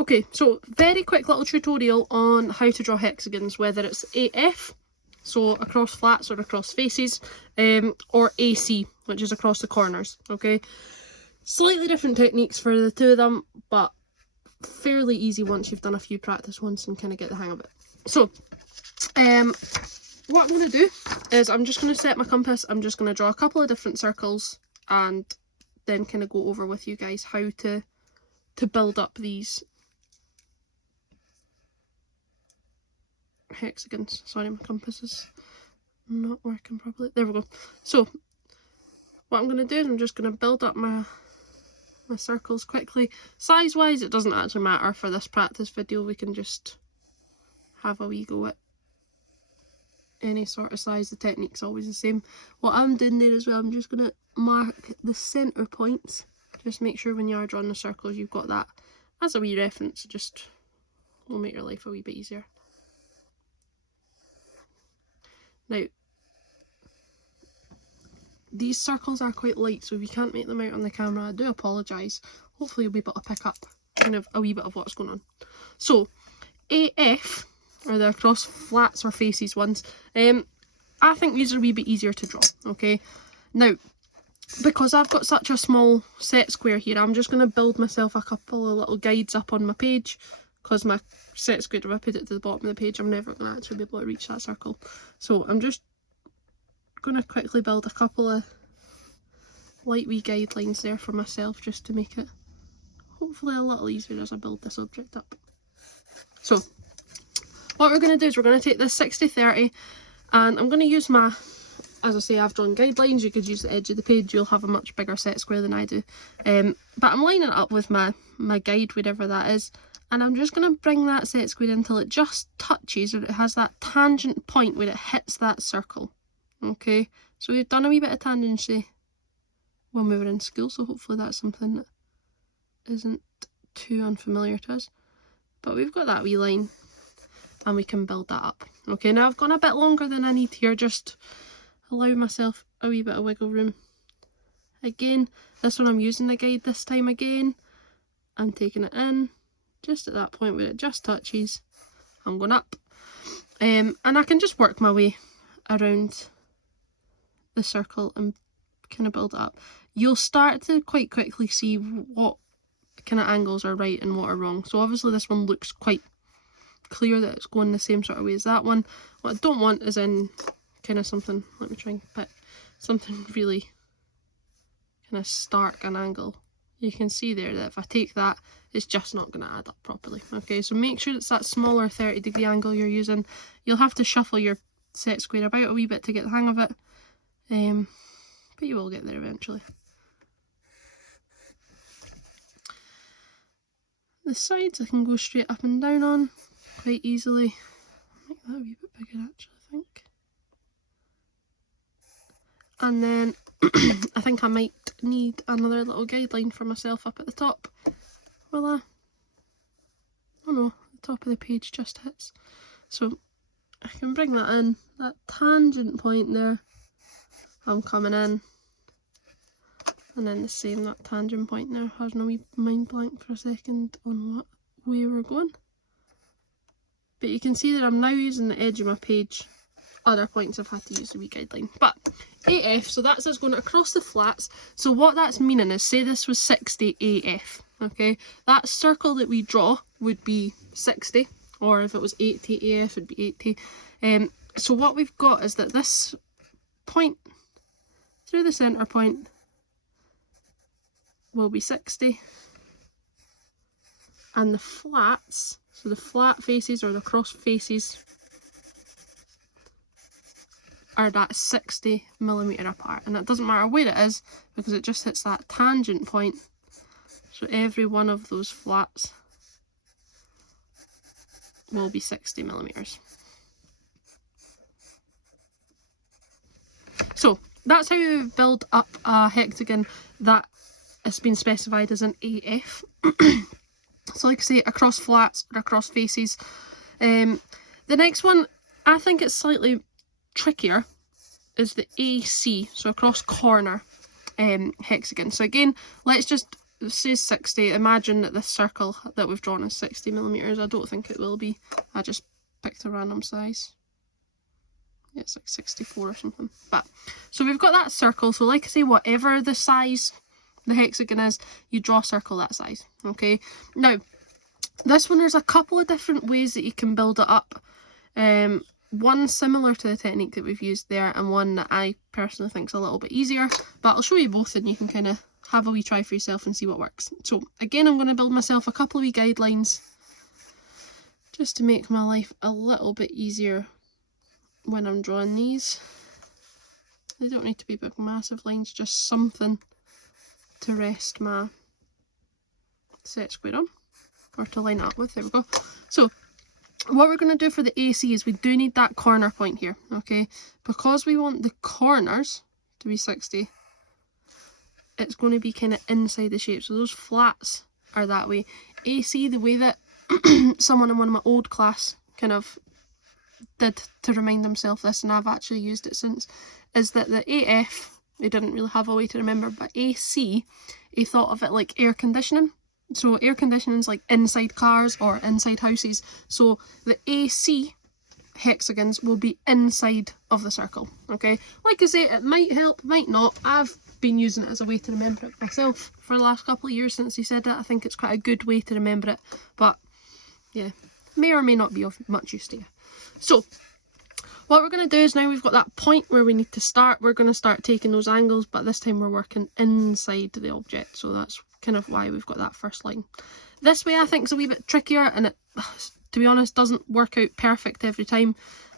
Okay, so very quick little tutorial on how to draw hexagons, whether it's AF, so across flats or across faces, or AC, which is across the corners, okay? Slightly different techniques for the two of them, but fairly easy once you've done a few practice ones and kind of get the hang of it. So, what I'm going to do is I'm just going to set my compass, I'm just going to draw a couple of different circles and then kind of go over with you guys how to build up these hexagons. Sorry, my compass is not working properly. There we go. So what I'm going to do is I'm just going to build up my circles quickly. Size wise it doesn't actually matter for this practice video, we can just have a wee go at any sort of size, the technique's always the same. What I'm doing there as well, I'm just going to mark the centre points, just make sure when you are drawing the circles you've got that as a wee reference, just will make your life a wee bit easier. Now, these circles are quite light, so if you can't make them out on the camera, I do apologise. Hopefully you'll be able to pick up kind of a wee bit of what's going on. So, AF, or the across flats or faces ones, I think these are a wee bit easier to draw, okay? Now, because I've got such a small set square here, I'm just going to build myself a couple of little guides up on my page, because my set square, if I put it to the bottom of the page, I'm never going to actually be able to reach that circle. So I'm just going to quickly build a couple of light wee guidelines there for myself, just to make it hopefully a little easier as I build this object up. So what we're going to do is we're going to take this 60-30 and I'm going to use my, as I say, I've drawn guidelines, you could use the edge of the page, you'll have a much bigger set square than I do. But I'm lining it up with my guide, whatever that is, and I'm just going to bring that set square until it just touches, or it has that tangent point where it hits that circle. Okay, so we've done a wee bit of tangency when we were in school, so hopefully that's something that isn't too unfamiliar to us. But we've got that wee line and we can build that up. Okay, now I've gone a bit longer than I need here, just allow myself a wee bit of wiggle room. Again, this one I'm using the guide this time again. I'm taking it in, just at that point where it just touches, I'm going up. And I can just work my way around the circle and kind of build it up. You'll start to quite quickly see what kind of angles are right and what are wrong. So obviously this one looks quite clear that it's going the same sort of way as that one. What I don't want is in kind of something, let me try and pick something really kind of stark an angle. You can see there that if I take that, it's just not going to add up properly. Okay, so make sure it's that smaller 30-degree angle you're using. You'll have to shuffle your set square about a wee bit to get the hang of it, but you will get there eventually. The sides I can go straight up and down on quite easily. Make that a wee bit bigger actually, I think. And then I think I might need another little guideline for myself up at the top. Will I? Oh no, the top of the page just hits. So I can bring that in, that tangent point there, I'm coming in. And then the same, that tangent point there, has no wee mind blank for a second on what way we're going. But you can see that I'm now using the edge of my page. Other points I've had to use a wee guideline. But AF, so that's us going across the flats. So what that's meaning is, say this was 60 AF, okay? That circle that we draw would be 60, or if it was 80 AF, it'd be 80. So what we've got is that this point through the centre point will be 60, and the flats, so the flat faces or the cross faces, are that 60mm apart, and it doesn't matter where it is because it just hits that tangent point. So every one of those flats will be 60mm. So that's how you build up a hexagon that has been specified as an AF. So like I say, across flats or across faces. The next one, I think it's slightly trickier, is the AC, so across corner hexagon. So again, let's just it says 60. Imagine that this circle that we've drawn is 60 millimeters. I don't think it will be. I just picked a random size. Yeah, it's like 64 or something. But so we've got that circle. So like I say, whatever the size the hexagon is, you draw a circle that size. Okay. Now, this one, there's a couple of different ways that you can build it up. One similar to the technique that we've used there, and one that I personally think is a little bit easier. But I'll show you both and you can kind of have a wee try for yourself and see what works. So again, I'm going to build myself a couple of wee guidelines just to make my life a little bit easier when I'm drawing these. They don't need to be big massive lines, just something to rest my set square on, or to line it up with. There we go. So what we're going to do for the AC is we do need that corner point here, okay? Because we want the corners to be 60, it's going to be kind of inside the shape. So those flats are that way. AC, the way that someone in one of my old class kind of did to remind themselves this, and I've actually used it since, is that the AF, they didn't really have a way to remember, but AC, he thought of it like air conditioning. So air conditioning is like inside cars or inside houses. So the AC hexagons will be inside of the circle, okay? Like I say, it might help, might not. I've been using it as a way to remember it myself for the last couple of years since he said it. I think it's quite a good way to remember it, but yeah, may or may not be of much use to you. So what we're going to do is, now we've got that point where we need to start, we're going to start taking those angles, but this time we're working inside the object, so that's kind of why we've got that first line. This way I think is a wee bit trickier, and it, to be honest, doesn't work out perfect every time.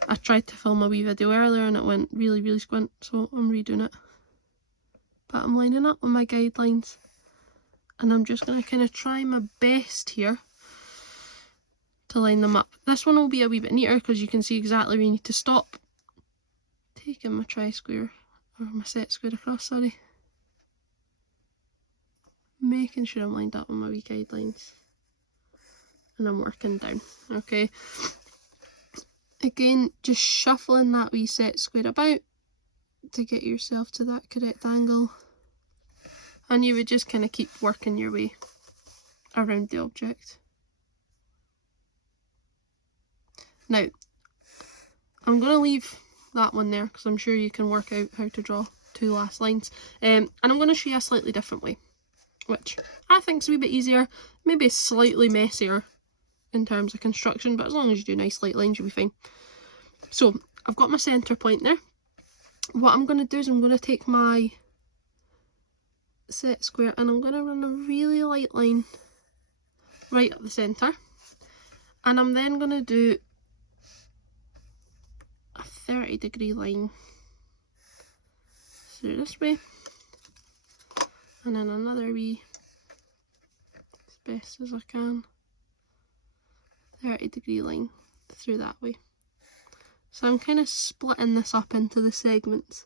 I tried to film a wee video earlier and it went really squint, so I'm redoing it. But I'm lining up with my guidelines, and I'm just going to kind of try my best here to line them up. This one will be a wee bit neater because you can see exactly where you need to stop. Taking my tri-square, or my set square across, sorry. Making sure I'm lined up with my wee guidelines. And I'm working down, okay? Again, just shuffling that wee set square about to get yourself to that correct angle. And you would just kind of keep working your way around the object. Now, I'm going to leave that one there because I'm sure you can work out how to draw two last lines. And I'm going to show you a slightly different way, which I think is a wee bit easier, maybe slightly messier in terms of construction, but as long as you do nice light lines, you'll be fine. So I've got my centre point there. What I'm going to do is I'm going to take my set square and I'm going to run a really light line right up the centre, and I'm then going to do a 30-degree line through this way, and then another wee, as best as I can, 30-degree line through that way. So I'm kind of splitting this up into the segments.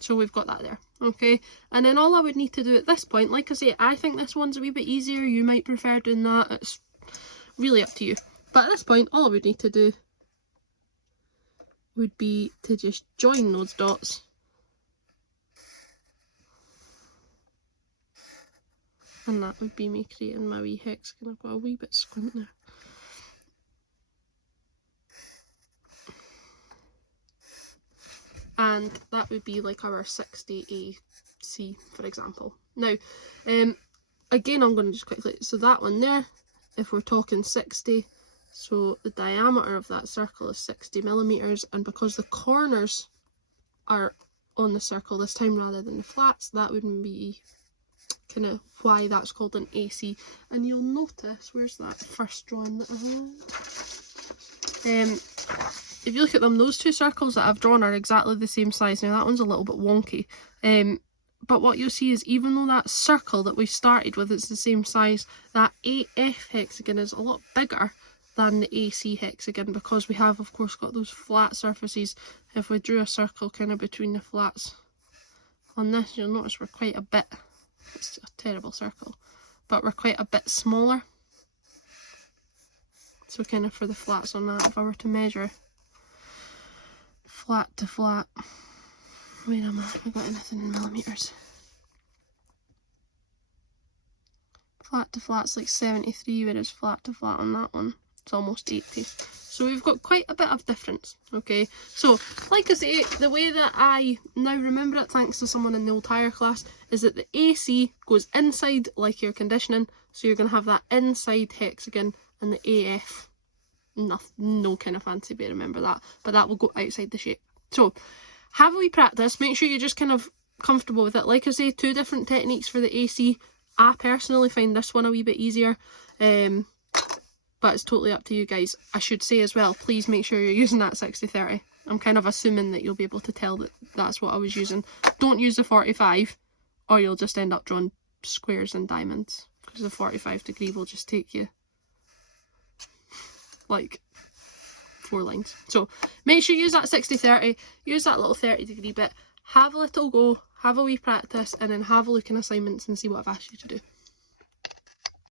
So we've got that there, okay? And then all I would need to do at this point, like I say, I think this one's a wee bit easier. You might prefer doing that. It's really up to you. But at this point, all I would need to do would be to just join those dots. And that would be me creating my wee hexagon. I've got a wee bit squint there. And that would be like our 60 AC, for example. Now, again, I'm going to just quickly, so that one there, if we're talking 60, so the diameter of that circle is 60 millimeters, and because the corners are on the circle this time rather than the flats, that would be kind of why that's called an AC. And you'll notice, where's that first drawing that I had? If you look at them, those two circles that I've drawn are exactly the same size. Now that one's a little bit wonky, but what you'll see is even though that circle that we started with is the same size, that AF hexagon is a lot bigger than the AC hexagon because we have, of course, got those flat surfaces. If we drew a circle kind of between the flats on this, you'll notice we're quite a bit, it's a terrible circle, but we're quite a bit smaller. So kind of for the flats on that, if I were to measure flat to flat, wait a minute, have I got anything in millimeters? Flat to flat's like 73, whereas flat to flat on that one, it's almost 80. So we've got quite a bit of difference, okay? So, like I say, the way that I now remember it, thanks to someone in the old higher class, is that the AC goes inside like air conditioning, so you're going to have that inside hexagon, and the AF, no kind of fancy way to remember that, but that will go outside the shape. So, have a wee practice, make sure you're just kind of comfortable with it. Like I say, 2 different techniques for the AC. I personally find this one a wee bit easier, but it's totally up to you guys. I should say as well, please make sure you're using that 60-30. I'm kind of assuming that you'll be able to tell that that's what I was using. Don't use the 45, or you'll just end up drawing squares and diamonds, because the 45-degree will just take you like 4 lines. So make sure you use that 60-30, use that little 30-degree bit, have a little go, have a wee practice, and then have a look in assignments and see what I've asked you to do.